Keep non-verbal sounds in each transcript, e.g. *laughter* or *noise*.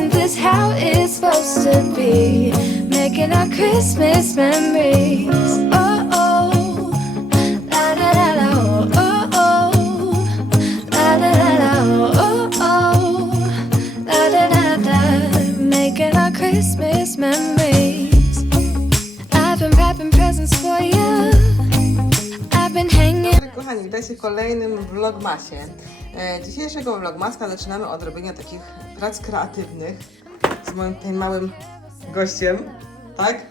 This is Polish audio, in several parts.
Isn't this how it's supposed to be? Making our Christmas memories. Oh, oh. La da da da oh oh La da da da oh oh La da da da Making our Christmas memories I've been wrapping presents for you Kochani, witajcie w kolejnym vlogmasie. E, dzisiejszego vlogmaska zaczynamy od robienia takich prac kreatywnych z moim tutaj małym gościem, tak?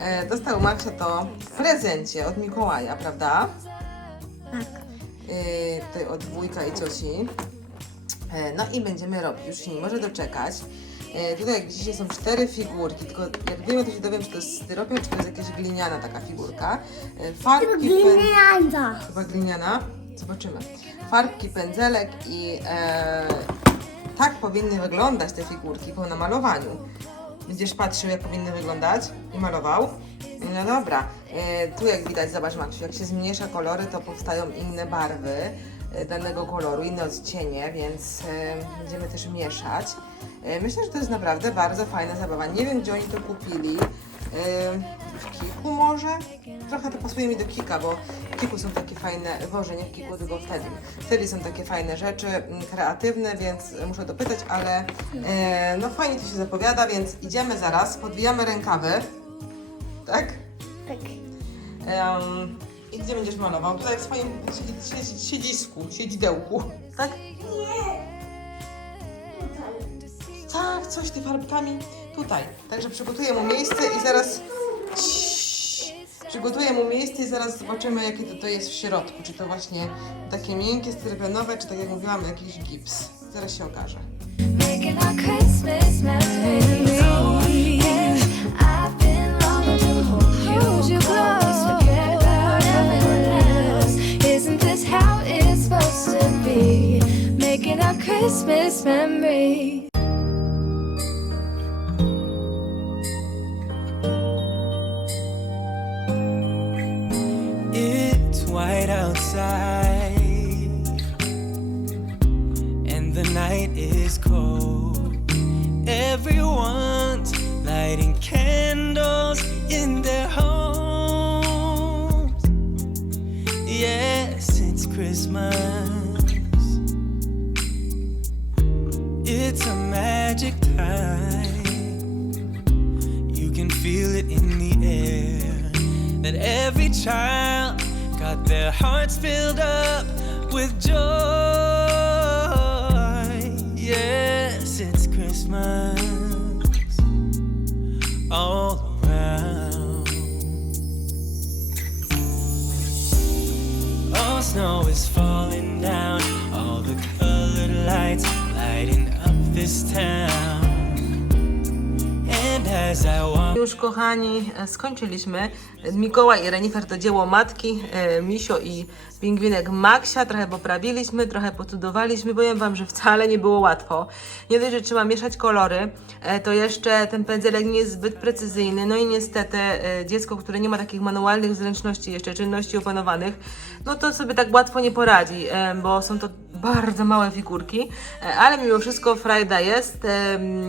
E, dostał Maxia to w prezencie od Mikołaja, prawda? Tak. E, tutaj od wujka i cioci. No i będziemy robić, już się nie może doczekać. E, tutaj jak widzicie są cztery figurki, tylko jak wiemy to się dowiem, czy to jest styropian, czy to jest jakaś gliniana taka figurka. E, farbki, Glinianda. chyba gliniana. Zobaczymy. Farbki, pędzelek i e, tak powinny wyglądać te figurki po namalowaniu. Będziesz patrzył, jak powinny wyglądać i malował. No dobra, e, tu jak widać, zobacz Maksiu, jak się zmniejsza kolory, to powstają inne barwy danego koloru, inne odcienie, więc e, będziemy też mieszać. E, myślę, że to jest naprawdę bardzo fajna zabawa. Nie wiem, gdzie oni to kupili. E, w Kiku może? Trochę to pasuje mi do Kika, bo w Kiku są takie fajne, Boże, nie w Kiku, tylko wtedy. Wtedy są takie fajne rzeczy, mm, kreatywne, więc muszę dopytać, ale e, no fajnie to się zapowiada, więc idziemy zaraz, podwijamy rękawy, tak? Tak. I gdzie będziesz malował? Tutaj w swoim siedzi- siedzi- siedzisku, siedzidełku, tak? Tak, coś ty farbkami tutaj. Także przygotuję mu miejsce i zaraz. Ciii. Przygotuję mu miejsce i zaraz zobaczymy, jakie to, to jest w środku. Czy to właśnie takie miękkie, styropianowe, czy tak jak mówiłam, jakiś gips. Zaraz się okaże. Making our Christmas memories. Christmas memories. It's white outside, child got their hearts filled up with joy. Yes, it's Christmas all around. All snow is falling down, all the colored lights lighting up this town. Już kochani, skończyliśmy. Mikołaj i Renifer to dzieło matki, e, Misio i pingwinek Maxia. Trochę poprawiliśmy, trochę pocudowaliśmy. Powiem Wam, że wcale nie było łatwo. Nie dość, że trzeba mieszać kolory, e, to jeszcze ten pędzelek nie jest zbyt precyzyjny. No i niestety e, dziecko, które nie ma takich manualnych zręczności, jeszcze czynności opanowanych, no to sobie tak łatwo nie poradzi, bo są to bardzo małe figurki, ale mimo wszystko frajda jest,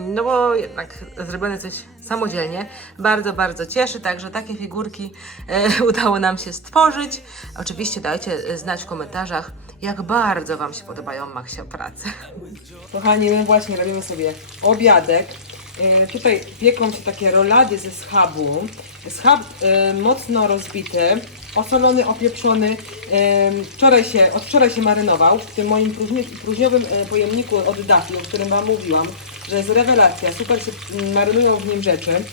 no bo jednak zrobione coś samodzielnie. Bardzo, bardzo cieszy, także takie figurki e, *laughs* udało nam się stworzyć. Oczywiście dajcie znać w komentarzach, jak bardzo Wam się podobają Maxia prace. Kochani, my właśnie robimy sobie obiadek. E, tutaj pieką się takie rolady ze schabu. Schab e, mocno rozbity, osolony, opieprzony. E, wczoraj się, od wczoraj się marynował w tym moim próżni, próżniowym e, pojemniku od Dafi, o którym Wam mówiłam, że jest rewelacja. Super się marynują w nim rzeczy.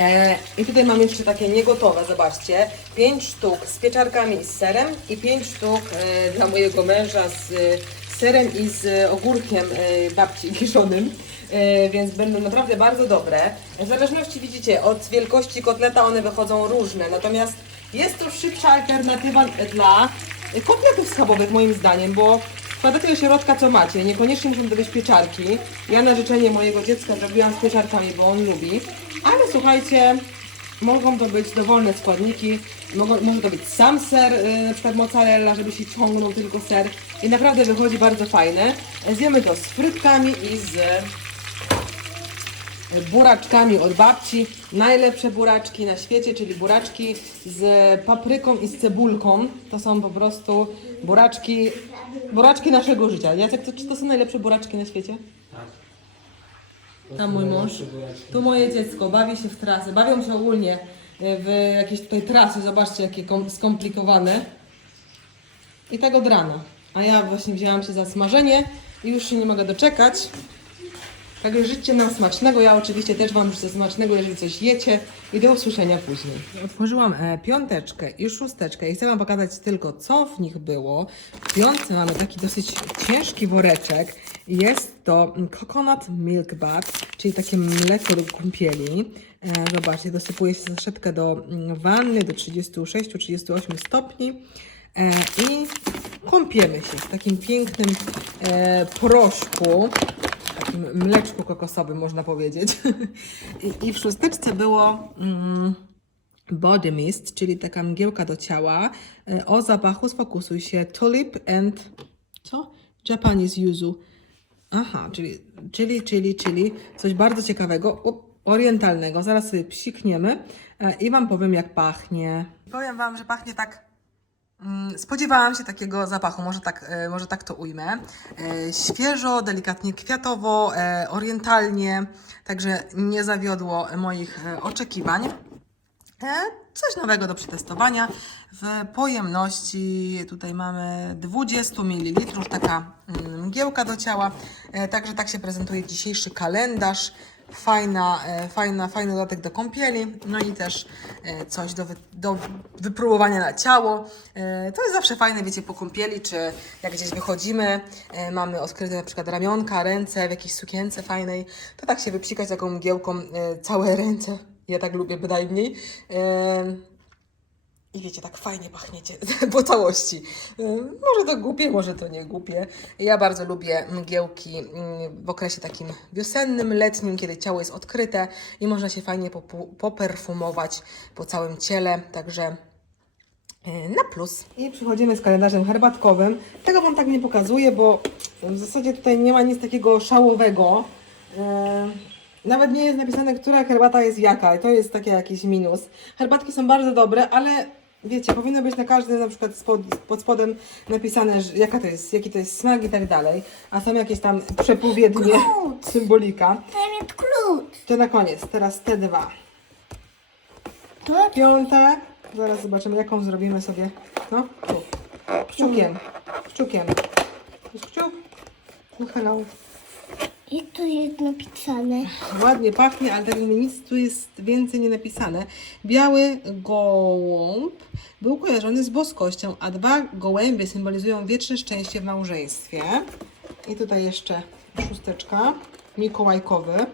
E, I tutaj mam jeszcze takie niegotowe, zobaczcie. 5 sztuk z pieczarkami i z serem i 5 sztuk e, dla mojego męża z e, serem i z ogórkiem e, babci kiszonym. E, więc będą naprawdę bardzo dobre. W zależności widzicie, od wielkości kotleta one wychodzą różne. Natomiast jest to szybsza alternatywa dla kotletów schabowych moim zdaniem, bo do środka co macie. Niekoniecznie muszą to być pieczarki. Ja na życzenie mojego dziecka zrobiłam z pieczarkami, bo on lubi. Ale słuchajcie, mogą to być dowolne składniki. Mogą, może to być sam ser, y, na przykład mozzarella, żeby się ciągnął tylko ser. I naprawdę wychodzi bardzo fajne. Zjemy to z frytkami i z buraczkami od babci. Najlepsze buraczki na świecie, czyli buraczki z papryką i z cebulką. To są po prostu buraczki, buraczki naszego życia. Jacek, to, czy to są najlepsze buraczki na świecie? Tam mój mąż. Tu moje dziecko bawi się w trasy. Bawią się ogólnie w jakieś tutaj trasy. Zobaczcie, jakie kom- skomplikowane. I tak od rana. A ja właśnie wzięłam się za smażenie i już się nie mogę doczekać. Także życzcie nam smacznego. Ja oczywiście też Wam życzę smacznego, jeżeli coś jecie. I do usłyszenia później. Otworzyłam e, piąteczkę i szósteczkę i chcę Wam pokazać tylko, co w nich było. W piątce mamy taki dosyć ciężki woreczek. Jest to coconut milk bath, czyli takie mleko do kąpieli. E, zobaczcie, dosypuje się saszetkę do mm, wanny do 36-38 stopni. E, I kąpiemy się w takim pięknym e, proszku takim mleczku kokosowym, można powiedzieć. *laughs* I, I w szósteczce było mm, body mist, czyli taka mgiełka do ciała. E, O zapachu sfokusuj się tulip and co? Japanese yuzu. Aha, czyli, czyli, czyli, czyli coś bardzo ciekawego, orientalnego. Zaraz sobie psikniemy e, i Wam powiem, jak pachnie. Powiem Wam, że pachnie tak Spodziewałam się takiego zapachu, może tak, e, może tak to ujmę. E, Świeżo, delikatnie kwiatowo, e, orientalnie, także nie zawiodło moich oczekiwań. Coś nowego do przetestowania. W pojemności tutaj mamy 20 ml, taka mm, mgiełka do ciała. Także tak się prezentuje dzisiejszy kalendarz. Fajna, e, fajna, fajny dodatek do kąpieli, no i też e, coś do, wy, do wypróbowania na ciało. E, To jest zawsze fajne, wiecie, po kąpieli, czy jak gdzieś wychodzimy, mamy odkryte na przykład ramionka, ręce w jakiejś sukience fajnej, to tak się wypsikać taką mgiełką całe ręce. Ja tak lubię bynajmniej. I wiecie, tak fajnie pachniecie *laughs* po całości. Y, Może to głupie, może to nie głupie. Ja bardzo lubię mgiełki mm, w okresie takim wiosennym, letnim, kiedy ciało jest odkryte i można się fajnie poperfumować po całym ciele. Także y, na plus. I przychodzimy z kalendarzem herbatkowym. Tego Wam tak nie pokazuję, bo w zasadzie tutaj nie ma nic takiego szałowego. Y, Nawet nie jest napisane, która herbata jest jaka. I to jest taki jakiś minus. Herbatki są bardzo dobre, ale wiecie, powinno być na każdym na przykład spod, pod spodem napisane, że jaka to jest, jaki to jest smak i tak dalej. A są jakieś tam przepowiednie, symbolika. Tam jest klucz. To na koniec, teraz te dwa. To Piąte, zaraz zobaczymy jaką zrobimy sobie. No, tu. Kciukiem, kciukiem. Jest kciuk. No hello. I tu jest napisane. Ładnie pachnie, ale tak jakby nic tu jest więcej nie napisane. Biały gołąb był kojarzony z boskością, a dwa gołębie symbolizują wieczne szczęście w małżeństwie. I tutaj jeszcze szósteczka, mikołajkowy.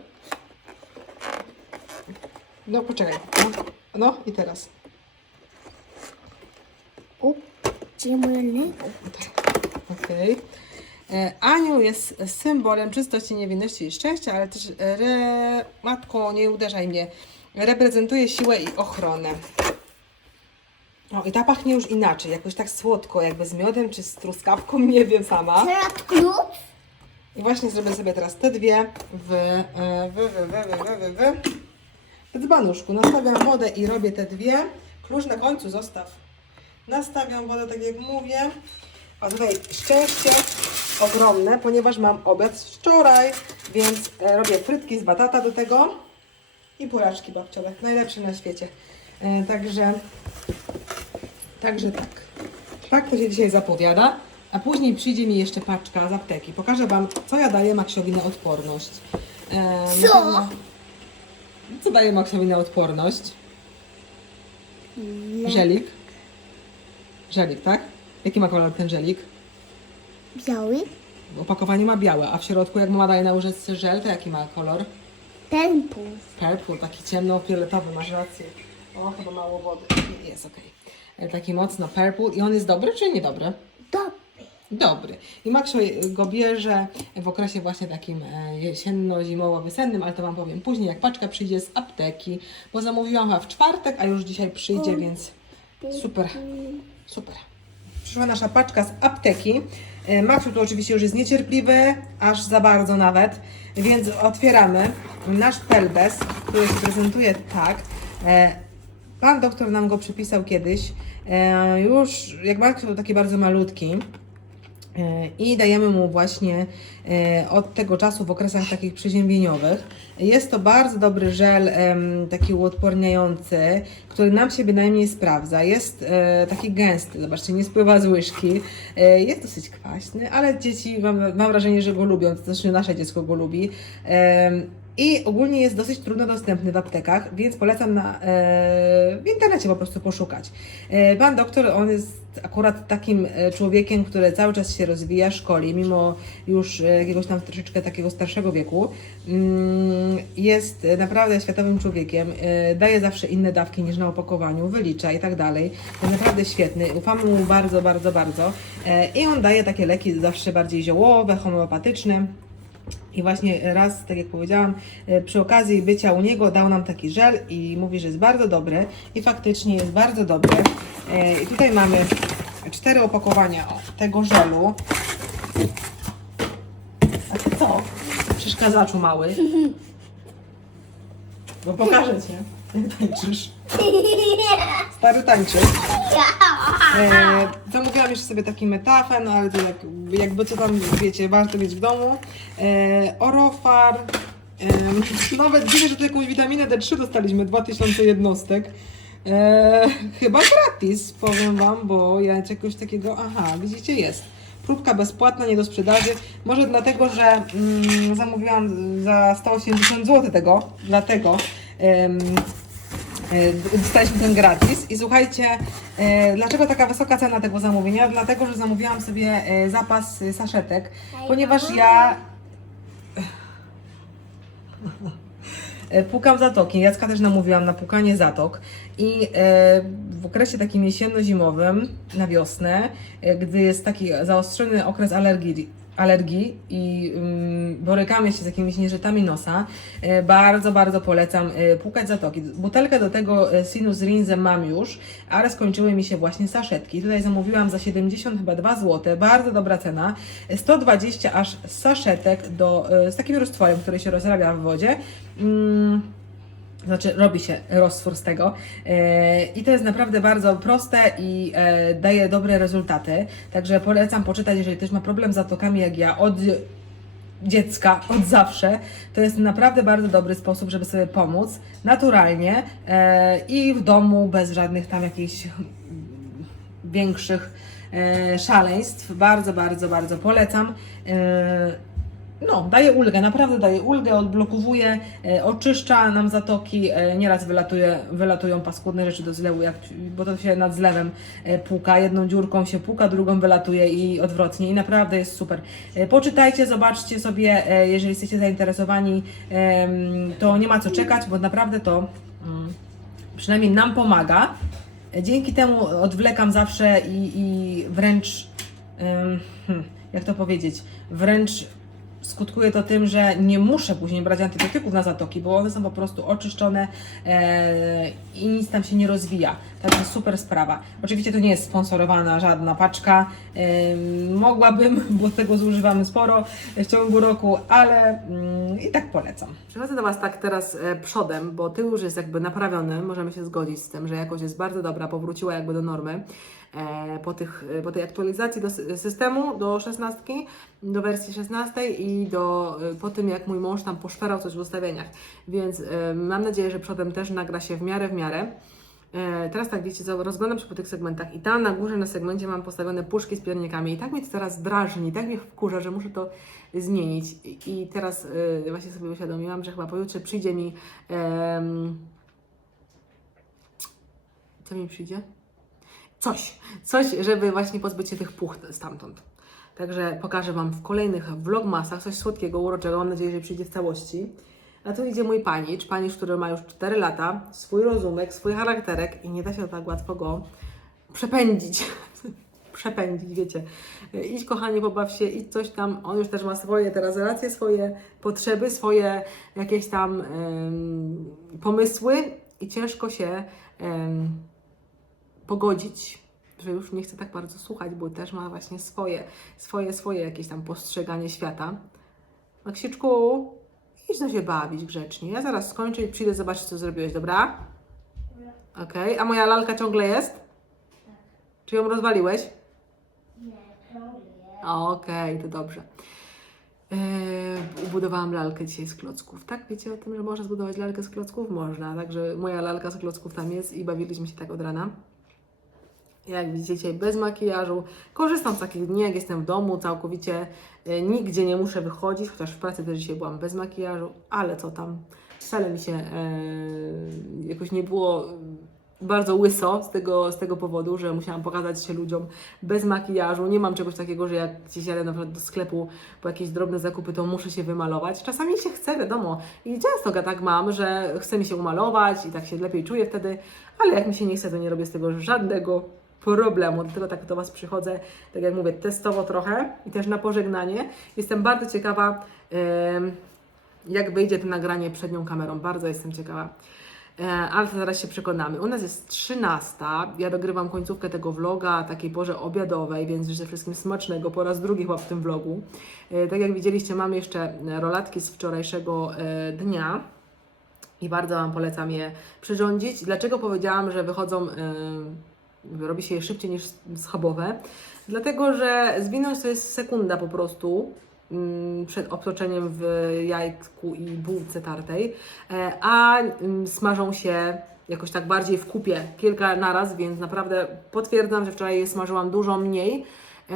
No poczekaj, no, no i teraz. U, gdzie moje lego? Okej. E, Anioł jest symbolem czystości, niewinności i szczęścia, ale też re... matko, nie uderzaj mnie. Reprezentuje siłę i ochronę. O, i ta pachnie już inaczej, jakoś tak słodko, jakby z miodem czy z truskawką, *laughs* nie wiem sama. Teraz klucz. I właśnie zrobię sobie teraz te dwie w, e, w, w, w, w, w, w, w dzbanuszku. Nastawiam wodę i robię te dwie. Klucz na końcu zostaw. Nastawiam wodę, tak jak mówię. A tutaj szczęście ogromne, ponieważ mam obiad z wczoraj, więc e, robię frytki z batata do tego i buraczki babciowe, najlepsze na świecie. E, Także, także tak. Tak to się dzisiaj zapowiada. A później przyjdzie mi jeszcze paczka z apteki. Pokażę Wam, co ja daję Maksiowi na odporność. E, na Co? Co daje Maksiowi na odporność? Żelik. Żelik, tak? Jaki ma kolor ten żelik? Biały. W opakowaniu ma białe, a w środku jak mama daje na łyżeczce żel, to jaki ma kolor? Tempu. Purple, taki ciemno-fioletowy, masz rację. O, chyba mało wody. Jest okej. E, Taki mocno purple. I on jest dobry czy niedobry? Dobry. Dobry. I Maksio go bierze w okresie właśnie takim e, jesienno-zimowo-wiosennym, ale to Wam powiem później, jak paczka przyjdzie z apteki, bo zamówiłam chyba w czwartek, a już dzisiaj przyjdzie, więc super, super. Przyszła nasza paczka z apteki. E, Maksiu tu oczywiście już jest niecierpliwy, aż za bardzo nawet, więc otwieramy nasz pelbes, który się prezentuje tak. E, Pan doktor nam go przypisał kiedyś, e, już jak był taki bardzo malutki, i dajemy mu właśnie e, od tego czasu w okresach takich przeziębieniowych. Jest to bardzo dobry żel taki uodporniający, który nam się bynajmniej sprawdza. Jest e, taki gęsty, zobaczcie, nie spływa z łyżki. E, Jest dosyć kwaśny, ale dzieci, mam, mam wrażenie, że go lubią, to znaczy nasze dziecko go lubi. I ogólnie jest dosyć trudno dostępny w aptekach, więc polecam na, e, w internecie po prostu poszukać. E, Pan doktor, on jest akurat takim e, człowiekiem, który cały czas się rozwija, szkoli, mimo już e, jakiegoś tam troszeczkę takiego starszego wieku. Mm, Jest naprawdę światowym człowiekiem, e, daje zawsze inne dawki niż na opakowaniu, wylicza i tak dalej. Jest naprawdę świetny, ufamy mu bardzo, bardzo, bardzo. I on daje takie leki zawsze bardziej ziołowe, homeopatyczne. I właśnie raz, tak jak powiedziałam, e, przy okazji bycia u niego dał nam taki żel i mówi, że jest bardzo dobry i faktycznie jest bardzo dobry. E, I tutaj mamy cztery opakowania tego żelu. A ty co? Przeszkadzaczu mały. Bo pokażę Cię, jak *laughs* tańczysz. Stary tańczy. E, zamówiłam jeszcze sobie taki metafen, no ale to jak, jakby co tam, wiecie, warto mieć w domu. E, Orofar. E, *laughs* nawet widzę, że tu jakąś witaminę D3 dostaliśmy, 2000 jednostek. E, chyba gratis, powiem Wam, bo ja czegoś takiego, aha, widzicie, jest. Próbka bezpłatna, nie do sprzedaży. Może dlatego, że mm, zamówiłam za 180 zł tego, dlatego. em, Dostaliśmy ten gratis i słuchajcie, e, dlaczego taka wysoka cena tego zamówienia? Dlatego, że zamówiłam sobie e, zapas e, saszetek, ponieważ ja e, pukam zatoki. Jacka też namówiłam na pukanie zatok i e, w okresie takim jesienno-zimowym, na wiosnę, e, gdy jest taki zaostrzony okres alergii, alergii i ym, borykamy się z jakimiś nieżytami nosa, e, bardzo, bardzo polecam e, płukać zatoki. Butelkę do tego e, Sinus Rinzem mam już, ale skończyły mi się właśnie saszetki. Tutaj zamówiłam za 70 chyba 2 zł, bardzo dobra cena. E, 120 aż saszetek do, z takim roztworem, który się rozrabia w wodzie. Znaczy robi się roztwór z tego E, i to jest naprawdę bardzo proste i e, daje dobre rezultaty. Także polecam poczytać, jeżeli ktoś ma problem z zatokami jak ja od dziecka, od zawsze. To jest naprawdę bardzo dobry sposób, żeby sobie pomóc naturalnie e, i w domu bez żadnych tam jakichś większych szaleństw. Bardzo, bardzo, bardzo polecam. No, daje ulgę, naprawdę daje ulgę, odblokowuje, e, oczyszcza nam zatoki, e, nieraz wylatuje, wylatują paskudne rzeczy do zlewu, jak, bo to się nad zlewem e, puka, jedną dziurką się puka, drugą wylatuje i odwrotnie i naprawdę jest super. Poczytajcie, zobaczcie sobie, jeżeli jesteście zainteresowani, to nie ma co czekać, bo naprawdę to mm, przynajmniej nam pomaga. Dzięki temu odwlekam zawsze i, i wręcz, hmm, jak to powiedzieć, wręcz skutkuje to tym, że nie muszę później brać antybiotyków na zatoki, bo one są po prostu oczyszczone e, i nic tam się nie rozwija. Także super sprawa. Oczywiście to nie jest sponsorowana żadna paczka. E, mogłabym, bo tego zużywamy sporo w ciągu roku, ale mm, i tak polecam. Przychodzę do Was tak teraz e, przodem, bo tył już jest jakby naprawiony. Możemy się zgodzić z tym, że jakość jest bardzo dobra, powróciła jakby do normy. E, po, tych, e, po tej aktualizacji do sy- systemu, do 16, do wersji 16 i do, e, po tym, jak mój mąż tam poszperał coś w ustawieniach. Więc mam nadzieję, że przodem też nagra się w miarę, w miarę. Teraz tak, wiecie rozglądam się po tych segmentach i tam na górze na segmencie mam postawione puszki z piernikami i tak mnie to teraz drażni, tak mnie wkurza, że muszę to zmienić. I, teraz właśnie sobie uświadomiłam, że chyba pojutrze przyjdzie mi... co mi przyjdzie? Coś, coś, żeby właśnie pozbyć się tych puch stamtąd. Także pokażę Wam w kolejnych vlogmasach coś słodkiego, uroczego. Mam nadzieję, że przyjdzie w całości. A tu idzie mój panicz, panicz, który ma już 4 lata, swój rozumek, swój charakterek i nie da się tak łatwo go przepędzić. *laughs* przepędzić, wiecie. Idź kochanie, pobaw się, idź coś tam. On już też ma swoje teraz relacje, swoje potrzeby, swoje jakieś tam pomysły i ciężko się pogodzić, że już nie chce tak bardzo słuchać, bo też ma właśnie swoje, swoje, swoje jakieś tam postrzeganie świata. Maksiczku, idź no się bawić grzecznie. Ja zaraz skończę i przyjdę zobaczyć, co zrobiłeś, dobra? Okej, a moja lalka ciągle jest? Czy ją rozwaliłeś? Okej, to dobrze. Eee, ubudowałam lalkę dzisiaj z klocków. Tak, wiecie o tym, że można zbudować lalkę z klocków? Można, także moja lalka z klocków tam jest i bawiliśmy się tak od rana. Jak widzicie, bez makijażu. Korzystam z takich dni, jak jestem w domu, całkowicie e, nigdzie nie muszę wychodzić, chociaż w pracy też dzisiaj byłam bez makijażu, ale co tam, wcale mi się e, jakoś nie było bardzo łyso z tego, z tego powodu, że musiałam pokazać się ludziom bez makijażu. Nie mam czegoś takiego, że jak gdzieś jadę na przykład do sklepu po jakieś drobne zakupy, to muszę się wymalować. Czasami się chce, wiadomo. I często tak mam, że chce mi się umalować i tak się lepiej czuję wtedy, ale jak mi się nie chce, to nie robię z tego żadnego problemu. Dlatego tak do Was przychodzę, tak jak mówię, testowo trochę i też na pożegnanie. Jestem bardzo ciekawa, jak wyjdzie to nagranie przed nią kamerą. Bardzo jestem ciekawa. E, Ale to zaraz się przekonamy. U nas jest 13. Ja dogrywam końcówkę tego vloga, takiej porze obiadowej, więc życzę wszystkim smacznego po raz drugi chyba w tym vlogu. E, Tak jak widzieliście, mam jeszcze rolatki z wczorajszego e, dnia i bardzo Wam polecam je przyrządzić. Dlaczego powiedziałam, że wychodzą, robi się je szybciej niż schabowe? Dlatego, że zwinąć to jest sekunda po prostu mm, przed obtoczeniem w jajku i bułce tartej, e, a mm, smażą się jakoś tak bardziej w kupie, kilka naraz, więc naprawdę potwierdzam, że wczoraj je smażyłam dużo mniej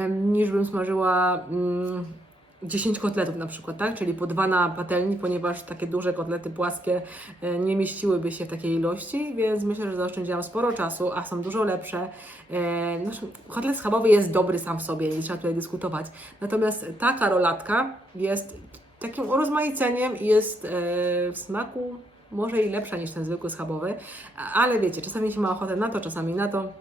niż bym smażyła mm, 10 kotletów na przykład, tak? Czyli po dwa na patelni, ponieważ takie duże kotlety płaskie e, nie mieściłyby się w takiej ilości, więc myślę, że zaoszczędziłam sporo czasu, a są dużo lepsze. E, kotlet schabowy jest dobry sam w sobie, nie trzeba tutaj dyskutować. Natomiast taka rolatka jest takim urozmaiceniem i jest e, w smaku może i lepsza niż ten zwykły schabowy, ale wiecie, czasami się ma ochotę na to, czasami na to.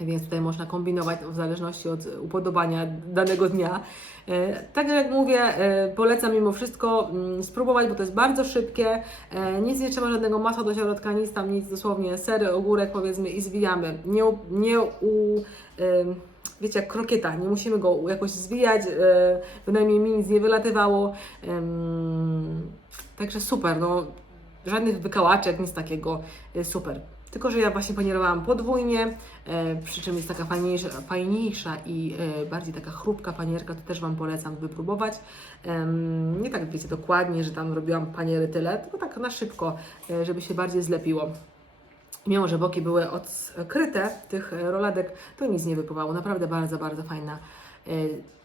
Więc tutaj można kombinować w zależności od upodobania danego dnia. E, Tak jak mówię, e, polecam mimo wszystko mm, spróbować, bo to jest bardzo szybkie. E, Nic nie trzeba, żadnego masła do środka, nic tam, nic dosłownie ser, ogórek powiedzmy i zwijamy. Nie, nie u, wiecie, jak krokieta, nie musimy go jakoś zwijać, bynajmniej mi nic nie wylatywało. Także super, no żadnych wykałaczek, nic takiego, super. Tylko, że ja właśnie panierowałam podwójnie, e, przy czym jest taka fajniejsza, fajniejsza i e, bardziej taka chrupka panierka, to też Wam polecam wypróbować. Nie tak wiecie dokładnie, że tam robiłam paniery tyle, tylko tak na szybko, e, żeby się bardziej zlepiło. Mimo, że boki były odkryte tych roladek, to nic nie wypływało. Naprawdę bardzo, bardzo fajna. E,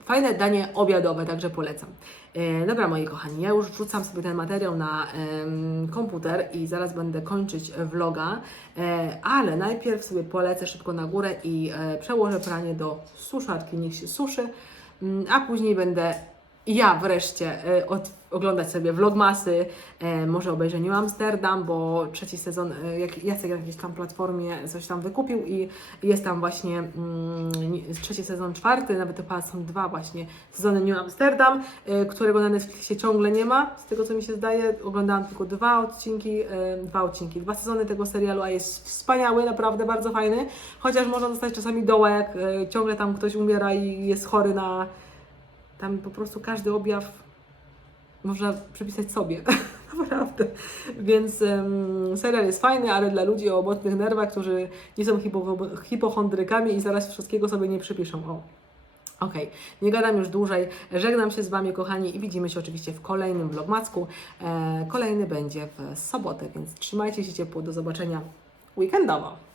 Fajne danie obiadowe, także polecam. E, Dobra, moi kochani, ja już wrzucam sobie ten materiał na komputer i zaraz będę kończyć vloga, e, ale najpierw sobie polecę szybko na górę i przełożę pranie do suszarki, niech się suszy, mm, a później będę ja wreszcie e, od, oglądać sobie vlogmasy, e, może obejrzę New Amsterdam, bo trzeci sezon, e, jak Jacek na jakiejś tam platformie coś tam wykupił i jest tam właśnie mm, trzeci sezon, czwarty, nawet chyba są dwa właśnie sezony New Amsterdam, którego na Netflixie ciągle nie ma, z tego co mi się zdaje. Oglądałam tylko dwa odcinki, dwa odcinki, dwa sezony tego serialu, a jest wspaniały, naprawdę bardzo fajny, chociaż można dostać czasami e, ciągle tam ktoś umiera i jest chory na tam po prostu każdy objaw można przypisać sobie. *laughs* Naprawdę. Więc em, serial jest fajny, ale dla ludzi o mocnych nerwach, którzy nie są hipo, hipochondrykami i zaraz wszystkiego sobie nie przypiszą. O. Okej, nie gadam już dłużej. Żegnam się z Wami, kochani, i widzimy się oczywiście w kolejnym vlogmacku. E, kolejny będzie w sobotę, więc trzymajcie się ciepło. Do zobaczenia weekendowo.